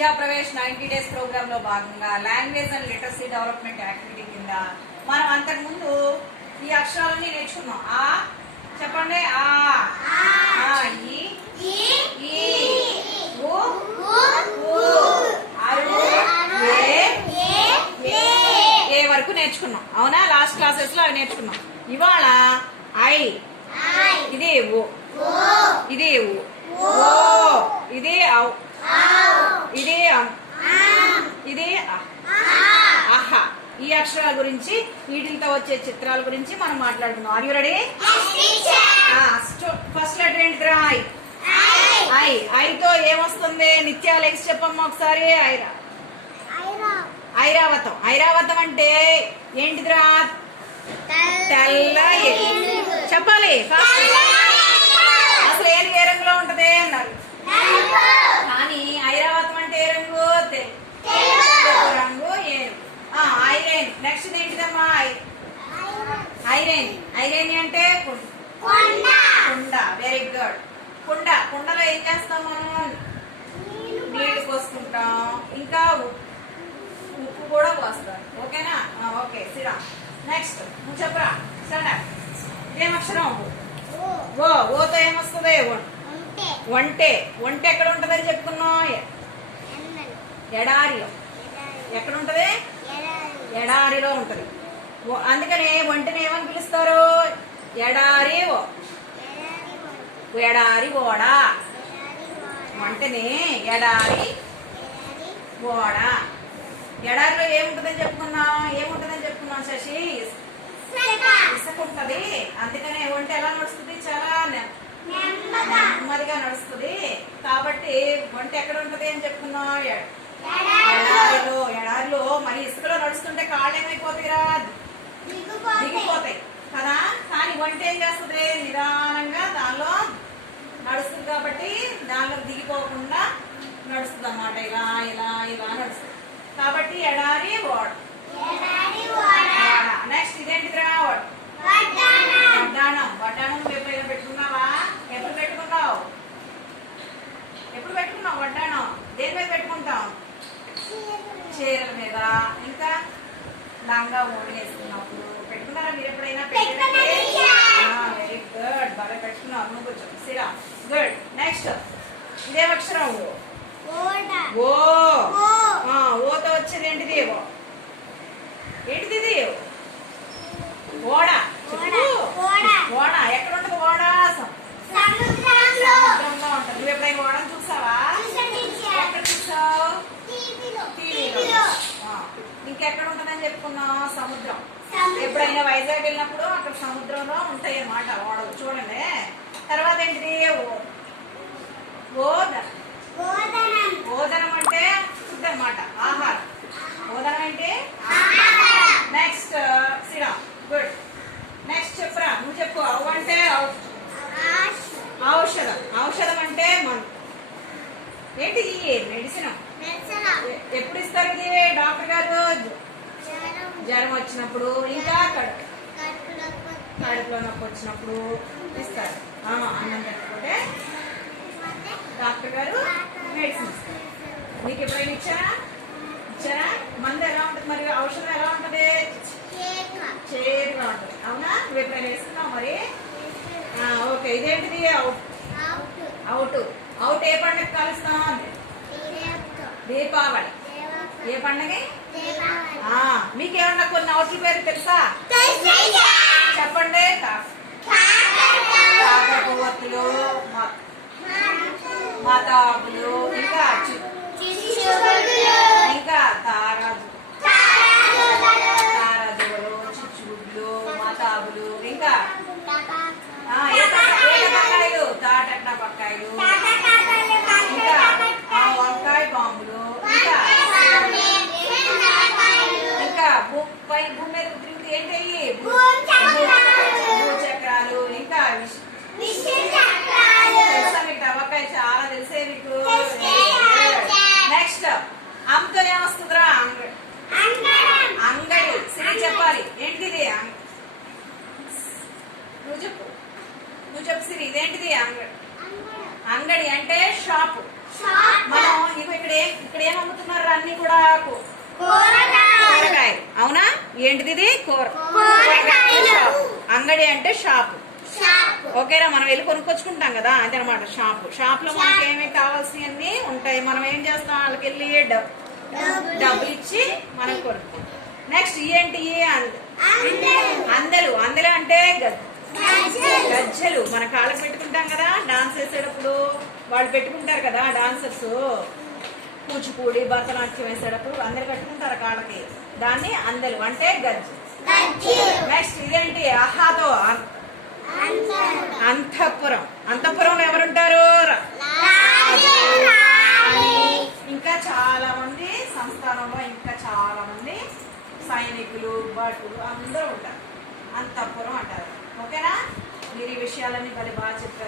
విద్యా Pravesh 90 days programme లో భాగంగా language and literacy development activity కింద మనం అంతకు ముందు ఈ అక్షరాలన్నీ నేర్చుకున్నాం. ఆ చెప్పండి. ఆ ఈ ఉ ఏ వరకు నేర్చుకున్నాం. అవునా? లాస్ట్ క్లాసెస్ లో అవి నేర్చుకున్నాం. ఇవాళ ఐ, ఇది ఓ, ఇది ఓ, ఇది ఔ, ఇది ఇది ఆహా. ఈ అక్షరాల గురించి, వీటితో వచ్చే చిత్రాల గురించి మనం మాట్లాడుకుందాం. Are you ready? First letter ఏంటిరా? ఐ. ఐతో ఏమొస్తుంది? నిత్య లెగ్స్ చెప్పమ్మా ఒకసారి. ఐరావతం. ఐరావతం అంటే ఏంటిదిరా? తెల్ల చెప్పాలి. అసలు ఏనుగు ఏ రంగులో ఉంటది అన్నారు, కానీ ఐరావతం అంటే ఏ రంగు? రంగు ఏనుగు. ఐరేన్. నెక్స్ట్ ఏంటిదమ్మా? ఐరేన్. ఐరేన్ అంటే కుండ. Very good. కుండ. కుండలో ఏం చేస్తాం మనం? నీళ్లు పోసుకుంటాం, ఇంకా ఉప్పు కూడా పోస్తాం. ఓకేనా? ఓకే సిరా. నెక్స్ట్ నువ్వు చెప్పరా. స్టాండర్డ్. ఏం అక్షరం? ఓ. ఓతో ఏమొస్తుంది? ఒంటె. ఒంటె ఎక్కడ ఉంటదని చెప్పుకున్నాం? ఎడారిలో. ఎక్కడ ఉంటది? ఎడారిలో ఉంటది. అందుకని ఒంటెని ఏమని పిలుస్తారు? ఎడారి ఓడ. ఒంటెని ఎడారి ఓడ. ఎడారిలో ఏముంటదని చెప్పుకున్నాం? ఏముంటదని చెప్పుకున్నాం శశి? ఇసుక ఉంటది. అందుకనే ఒంటె ఎలా నడుస్తుంది? చాలా నెమ్మదిగా నడుస్తుంది. కాబట్టి ఒంటె ఎక్కడ ఉంటది అని చెప్పుకున్నాం? ఎడారిలో. ఎడారిలో మరి ఇసుకలో నడుస్తుంటే కాళ్ళు ఏమైపోతాయిరా? దిగిపోతాయి కదా. కానీ ఒంటె ఏం చేస్తుంది? నిదానంగా దానిలో నడుస్తుంది. కాబట్టి దానిలో దిగిపోకుండా నడుస్తుంది అన్నమాట. ఇలా ఇలా ఇలా నడుస్తుంది. కాబట్టి ఎడారి ఓడ. నెక్స్ట్ ఇదేంటిదిరా? వడ్డాణం. వడ్డాణం నువ్వు ఎప్పుడైనా పెట్టుకున్నావా? ఎప్పుడు పెట్టుకున్నావు? ఎప్పుడు పెట్టుకున్నావు వడ్డాణం? దేని మీద పెట్టుకుంటాం? చీరల మీద, ఇంకా లంగా ఓడి వేసుకున్నప్పుడు పెట్టుకున్నారా మీరు ఎప్పుడైనా? Very good. బాగా పెట్టుకున్నావు. నువ్వు కూర్చో. సిరా. గుడ్. నెక్స్ట్ ఇదే అక్షరం ఓ. ఓతో వచ్చేది ఏంటిది? ఏంటిది? ఓడ. ఓడ ఎక్కడ ఉంటది? ఓడ సముద్రంలో ఉంటది. నువ్వు ఎప్పుడైనా ఓడని చూసావా? ఎక్కడ చూసావు? టీవీలో. ఇంకెక్కడ ఉంటదని చెప్పుకున్నాం? సముద్రం. ఎప్పుడైనా వైజాగ్ వెళ్ళినప్పుడు అక్కడ సముద్రంలో ఉంటాయి అన్నమాట ఓడలు. చూడండి. తర్వాత ఏంటిది? ఓదనం అంటే ఫుడ్ అన్నమాట, ఆహారం. ఓదనం అంటే నెక్స్ట్ సిరా. గుడ్. నెక్స్ట్ చెప్పురా. నువ్వు చెప్పు. అవు అంటే ఔషధం. ఔషధం అంటే మందు. ఏంటి? మెడిసిన్. ఎప్పుడు ఇస్తారు ఇది డాక్టర్ గారు? జ్వరం వచ్చినప్పుడు, ఇంకా కడుపులో నొప్పి వచ్చినప్పుడు ఇస్తారు. అన్నం పెట్టుకుంటే డాక్టర్ గారు మెడిసిన్ ఇస్తారు. మీకు ఎప్పుడైనా ఇచ్చారా? మందు ఎలా ఉంటుంది మరి? ఔషధం ఎలా ఉంటది? చేదుగా ఉంటుంది. అవునా? నువ్వు ఎప్పుడైనా వేసుకున్నావు మరి? ఓకే. ఇదేంటిది? అవుట్. అవుట్ ఏ పండుగ కలుస్తాం? దీపావళి. ఏ పండుగ? మీకేమన్నా కొన్ని అవుట్ల పేరు తెలుసా? చెప్పండి. కాకరపువ్వొత్తులు, మతాబులు, ఇంకా తారాజులు, చిచ్చుగుడ్లు, మతాబులు, ఇంకా ఏటపక్కాయలు, తాటట్న పక్కాయలు, ఇంకా వంకాయ బాంబులు, ఇంకా భూమి మీద తిరిగితే ఏంటయ్యి? భూచక్రాలు, ఇంకా తెలుసా మీకు? టవకాయ చాలా తెలిసే మీకు. షాపు కూరగాయ. అవునా? ఏంటిది ఇది? కూరగాయల షాపు. అంగడి అంటే షాపు. ఓకేనా? మనం వెళ్ళి కొనుక్కొచ్చుకుంటాం కదా, అదనమాట షాపు. షాప్ లో మనకి ఏమేమి కావాల్సినవన్నీ ఉంటాయి. మనం ఏం చేస్తాం, వాళ్ళకి వెళ్ళి డబ్బులు ఇచ్చి మనం కొనుక్కుంటాం. నెక్స్ట్ ఏంటి? అందలు. అందలు అంటే గజ్జలు. మన కాళ్ళకి పెట్టుకుంటాం కదా డాన్స్ వేసేటప్పుడు, వాళ్ళు పెట్టుకుంటారు కదా డాన్సర్స్. కూచిపూడి, భరతనాట్యం వేసేటప్పుడు అందరు కట్టుకుంటారు కాళ్ళకి. దాన్ని అందలు అంటే గజ్జు. నెక్స్ట్ ఇదేంటి? అహాతో అంతఃపురం. అంతఃపురంలో ఎవరుంటారు? ఇంకా చాలా మంది సంస్థానంలో, ఇంకా చాలా మంది సైనికులు, భటులు అందరూ ఉంటారు. అంతఃపురం అంటారు. ఓకేనా? మీరు ఈ విషయాలన్నీ బాగా చెప్తారు.